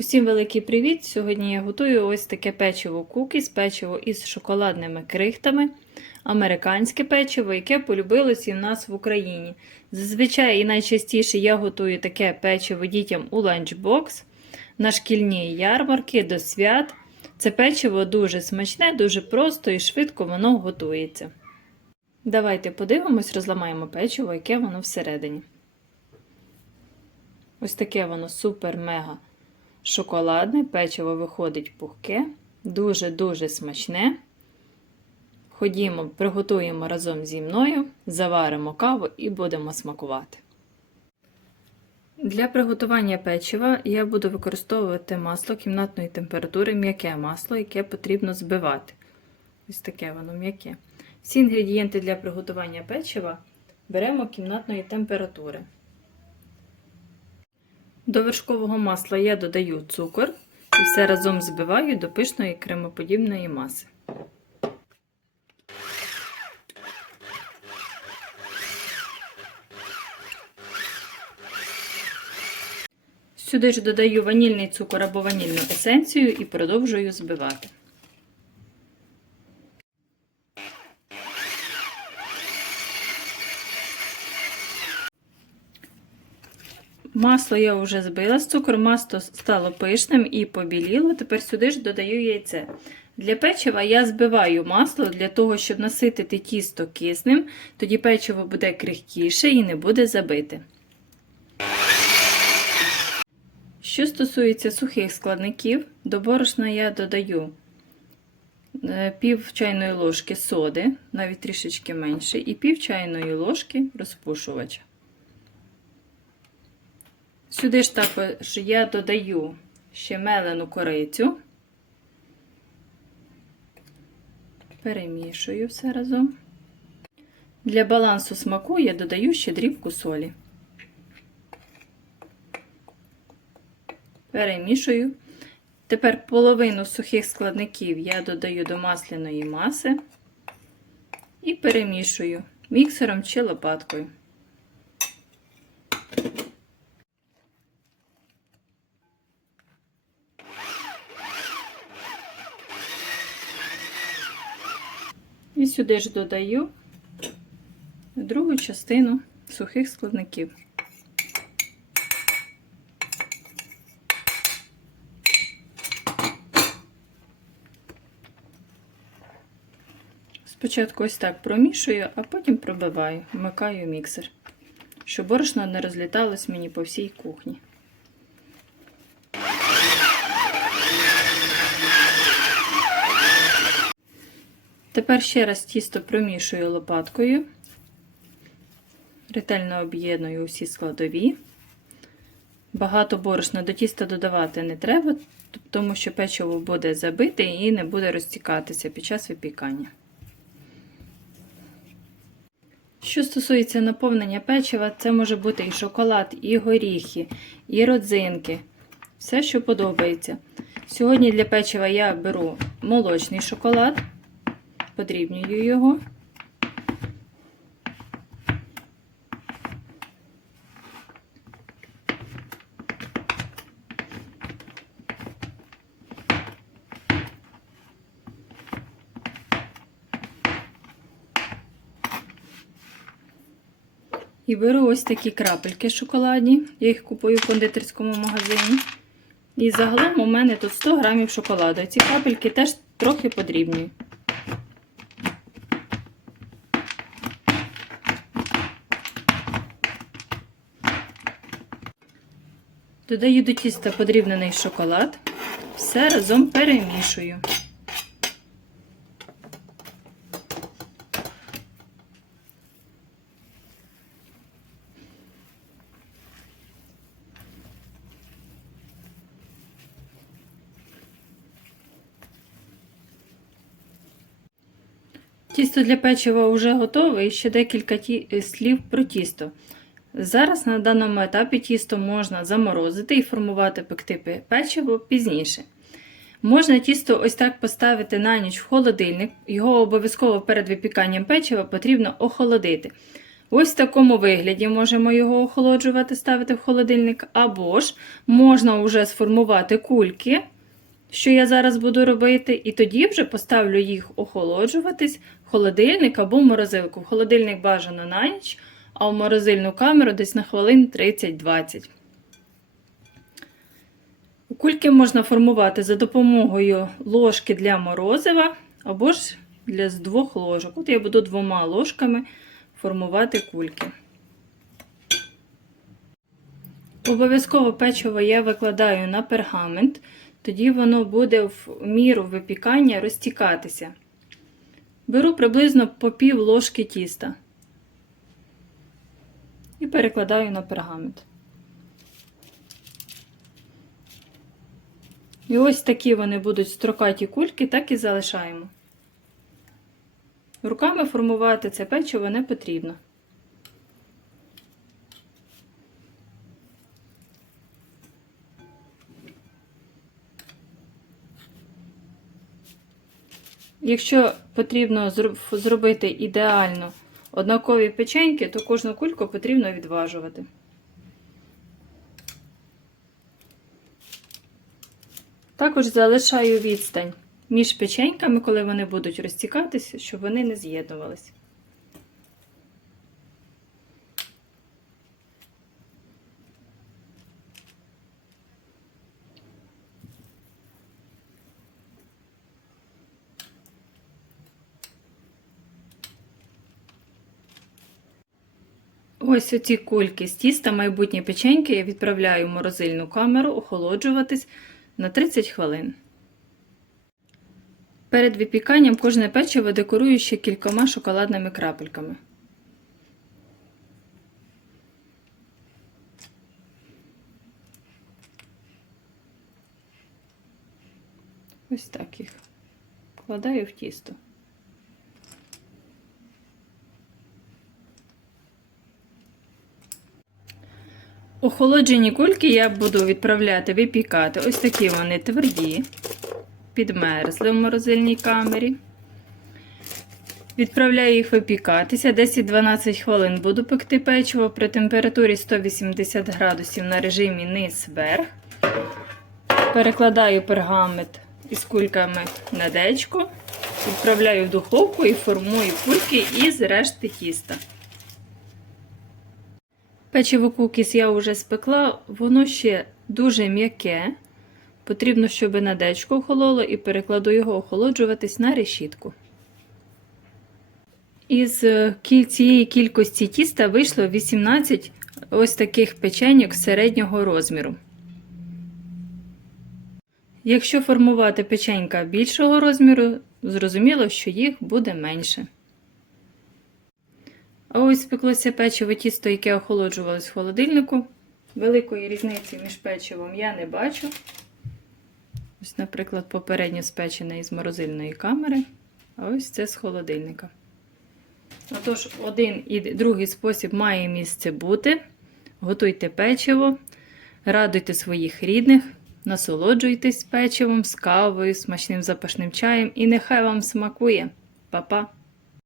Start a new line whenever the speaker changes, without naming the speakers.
Усім великий привіт! Сьогодні я готую ось таке печиво кукіс, печиво із шоколадними крихтами, американське печиво, яке полюбилось і в нас в Україні. Зазвичай і найчастіше я готую таке печиво дітям у ланчбокс, на шкільні ярмарки до свят. Це печиво дуже смачне, дуже просто і швидко воно готується. Давайте подивимось, розламаємо печиво, яке воно всередині. Ось таке воно супер-мега шоколадне, печиво виходить пухке, дуже-дуже смачне. Ходімо, приготуємо разом зі мною, заваримо каву і будемо смакувати. Для приготування печива я буду використовувати масло кімнатної температури, м'яке масло, яке потрібно збивати. Ось таке воно м'яке. Всі інгредієнти для приготування печива беремо кімнатної температури. До вершкового масла я додаю цукор і все разом збиваю до пишної кремоподібної маси. Сюди ж додаю ванільний цукор або ванільну есенцію і продовжую збивати. Масло я вже збила з цукру, масло стало пишним і побіліло. Тепер сюди ж додаю яйце. Для печива я збиваю масло для того, щоб наситити тісто киснем, тоді печиво буде крихкіше і не буде забите. Що стосується сухих складників, до борошна я додаю пів чайної ложки соди, навіть трішечки менше, і пів чайної ложки розпушувача. Сюди ж також я додаю ще мелену корицю, перемішую все разом. Для балансу смаку я додаю ще дрібку солі. Перемішую. Тепер половину сухих складників я додаю до масляної маси і перемішую міксером чи лопаткою. І сюди ж додаю другу частину сухих складників. Спочатку ось так промішую, а потім пробиваю, вмикаю міксер, щоб борошно не розліталось мені по всій кухні. Тепер ще раз тісто промішую лопаткою, ретельно об'єдную усі складові. Багато борошна до тіста додавати не треба, тому що печиво буде забите і не буде розтікатися під час випікання. Що стосується наповнення печива, це може бути і шоколад, і горіхи, і родзинки. Все, що подобається. Сьогодні для печива я беру молочний шоколад подрібнюю його. І беру ось такі крапельки шоколадні, я їх купую в кондитерському магазині. І загалом у мене тут 100 грамів шоколаду. Ці крапельки теж трохи подрібнюю. Додаю до тіста подрібнений шоколад, все разом перемішую. Тісто для печива вже готове і ще декілька слів про тісто. Зараз на даному етапі тісто можна заморозити і формувати пекти печиво пізніше. Можна тісто ось так поставити на ніч в холодильник, його обов'язково перед випіканням печива потрібно охолодити. Ось в такому вигляді можемо його охолоджувати, ставити в холодильник, або ж можна вже сформувати кульки, що я зараз буду робити, і тоді вже поставлю їх охолоджуватись в холодильник або в морозилку. В холодильник бажано на ніч, а в морозильну камеру десь на хвилин 30-20. Кульки можна формувати за допомогою ложки для морозива або ж для з двох ложок. От я буду двома ложками формувати кульки. Обов'язково печиво я викладаю на пергамент, тоді воно буде в міру випікання розтікатися. Беру приблизно по пів ложки тіста і перекладаю на пергамент. І ось такі вони будуть строкаті кульки, так і залишаємо. Руками формувати це печиво не потрібно. Якщо потрібно зробити ідеально однакові печеньки, то кожну кульку потрібно відважувати. Також залишаю відстань між печеньками, коли вони будуть розтікатися, щоб вони не з'єднувалися. Ось оці кульки з тіста майбутні печеньки я відправляю в морозильну камеру охолоджуватись на 30 хвилин. Перед випіканням кожне печиво декорую ще кількома шоколадними крапельками. Ось так їх вкладаю в тісто. Охолоджені кульки я буду відправляти випікати. Ось такі вони тверді, підмерзли в морозильній камері. Відправляю їх випікатися. 10-12 хвилин буду пекти печиво при температурі 180 градусів на режимі низ верх. Перекладаю пергамент із кульками на дечко, відправляю в духовку і формую кульки із решти тіста. Печиво кукіс я вже спекла, воно ще дуже м'яке. Потрібно, щоб на дечко охололо, і перекладу його охолоджуватись на решітку. Із е, цієї кількості тіста вийшло 18 ось таких печеньок середнього розміру. Якщо формувати печенька більшого розміру, зрозуміло, що їх буде менше. А ось спеклося печиво тісто, яке охолоджувалось в холодильнику. Великої різниці між печивом я не бачу. Ось, наприклад, попередньо спечене із морозильної камери, а ось це з холодильника. Отож, один і другий спосіб має місце бути. Готуйте печиво, радуйте своїх рідних, насолоджуйтесь печивом з кавою, смачним запашним чаєм і нехай вам смакує. Па-па!